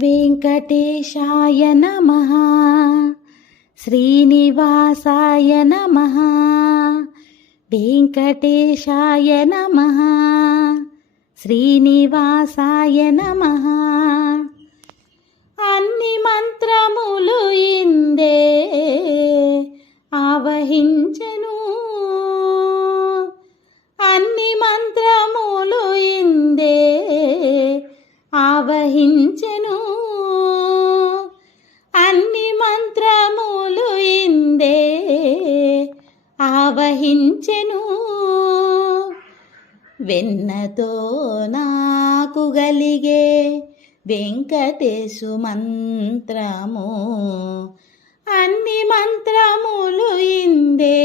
వెంకటేశాయ నమః, శ్రీనివాసాయ నమః, వెంకటేశాయ నమః, శ్రీనివాసాయ నమః. అన్ని మంత్రములు ఇందే ఆవహించెను, అన్ని మంత్రములు ఇందే ఆవహించెను, అన్ని మంత్రములు ఇందే ఆవహించెను. వెన్నతో నాకు గలిగే వెంకటేశు మంత్రము, అన్ని మంత్రములు ఇందే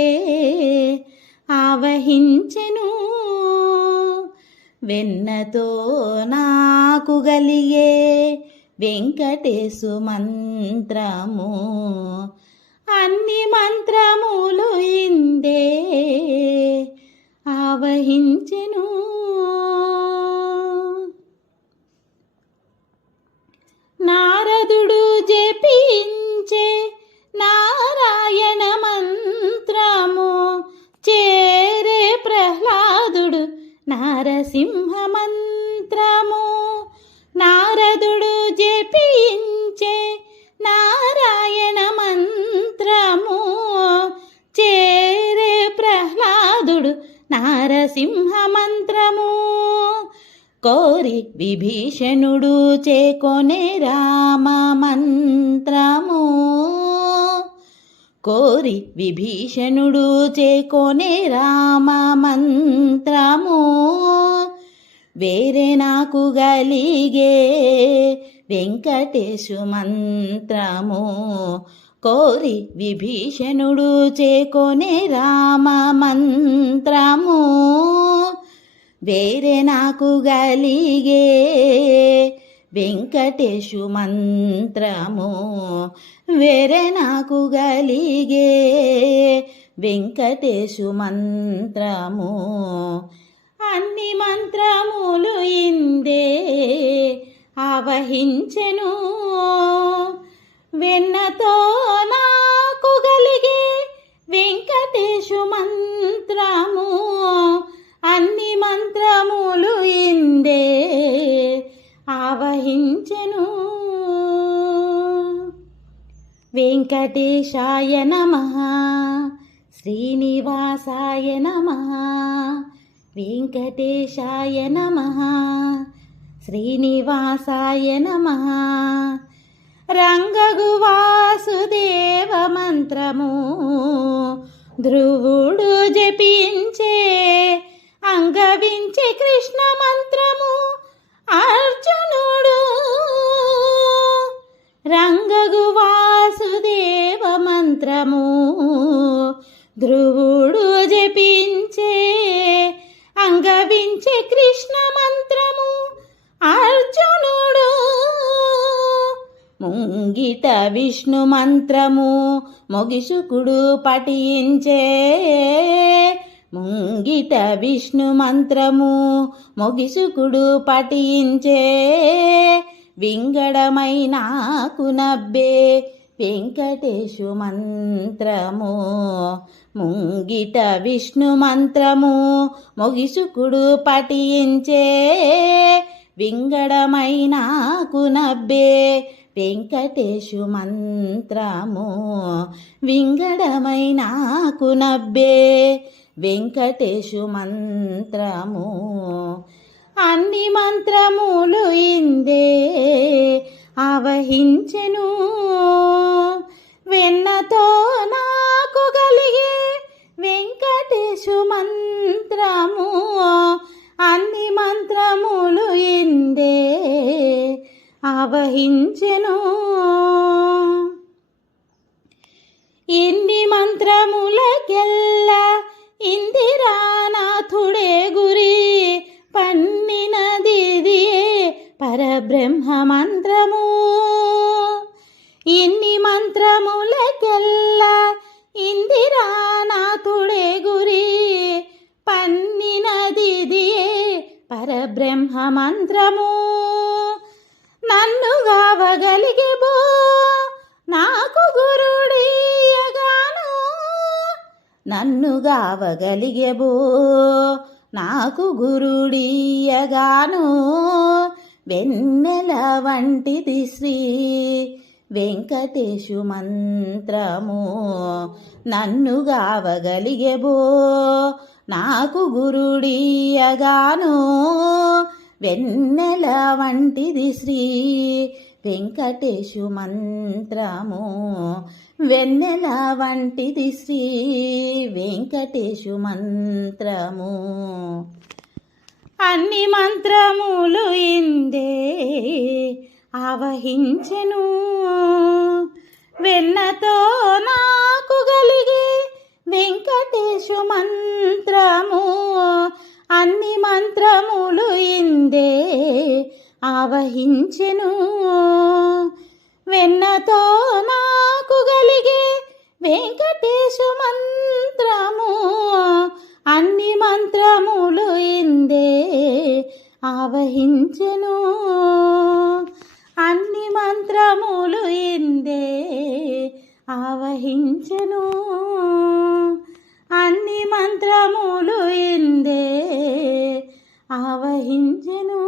ఆవహించెను. వెన్నతో నాకు గలిగే వెంకటేశు మంత్రము, అన్ని మంత్రములు ఇందే ఆవహించెను. నారదుడు జపించే నారాయణ మంత్రము చేరే ప్రహ్లాదుడు నారసింహ మంత్రము, నారదుడు జపించే నారాయణ మంత్రము చేరే ప్రహ్లాదుడు నారసింహ మంత్రము. కోరి విభీషణుడు చేకొనే రామ మంత్రము, కోరి విభీషణుడు చేకొనే రామ మంత్రము. వేరే నాకు గలిగే వెంకటేశు మంత్రము, కోరి విభీషణుడు చేకొనే రామ మంత్రము. వేరే నాకు గలిగే వెంకటేశు మంత్రము, వేరే నాకు గలిగే వెంకటేశు మంత్రము. అన్ని మంత్రములు ఇందే ఆవహించెను. వెన్నతో నాకు గలిగే వెంకటేశు మంత్రము, అన్ని మంత్రములు ఇందే ఆవహించెను. వెంకటేశాయ నమః, శ్రీనివాసాయ నమః, వెంకటేశాయ నమః, శ్రీనివాసాయ నమః. రంగగు వాసుదేవ మంత్రము ధ్రువుడు జపించే, అంగవించే కృష్ణ మంత్రము అర్జునుడు. రంగగు వాసుదేవ మంత్రము ధ్రువుడు జపించే, అంగవించే కృష్ణ మంత్రము అర్జునుడు. ముంగిట విష్ణు మంత్రము మొగిసుకుడు పఠించే, ముంగిట విష్ణు మంత్రము మొగిసుకుడు పఠించే. వింగడమై నాకు నబ్బే వెంకటేశు మంత్రము, ముంగిట విష్ణు మంత్రము మొగిసుకుడు పఠించే. వింగడమై నాకు నబ్బే వెంకటేశు మంత్రము, వింగడమై నాకు నబ్బే వెంకటేశు మంత్రము. అన్ని మంత్రములు ఇందే ఆవహించెను. వెన్నతో నాకు గలిగే వెంకటేశు మంత్రము, అన్ని మంత్రములు ఇందే ఆవహించెను. ఇన్ని మంత్రములకెల్లా ఇందిరానాథుడే గురి, పన్నినదిదియే పరబ్రహ్మ మంత్రము. ఇన్ని మంత్రములకెల్లా ఇందిరానాథుడే గురి, పన్నినదిదియే పరబ్రహ్మ మంత్రము. నన్ను గావగలిగెబో నాకు గురుడీయగాను నన్ను గావగలిగెబో నాకు గురుడీయగాను వెన్నెల వంటిది శ్రీ వెంకటేశు మంత్రము నన్ను గావగలిగెబో నాకు గురుడీయగాను వెన్నెల వంటిది శ్రీ వెంకటేశు మంత్రము వెన్నెల వంటిది శ్రీ వెంకటేశు మంత్రము అన్ని మంత్రములు ఇందే ఆవహించెను వెన్నతో నాకు గలిగే వెంకటేశు మంత్రము అన్ని మంత్రములు ఇందే ఆవహించెను వెన్నతో నాకు గలిగే వెంకటేశు మంత్రము అన్ని మంత్రములు ఇందే ఆవహించెను అన్ని మంత్రములు ఇందే ఆవహించెను అన్ని మంత్రములు ఇందే ఆవహించెను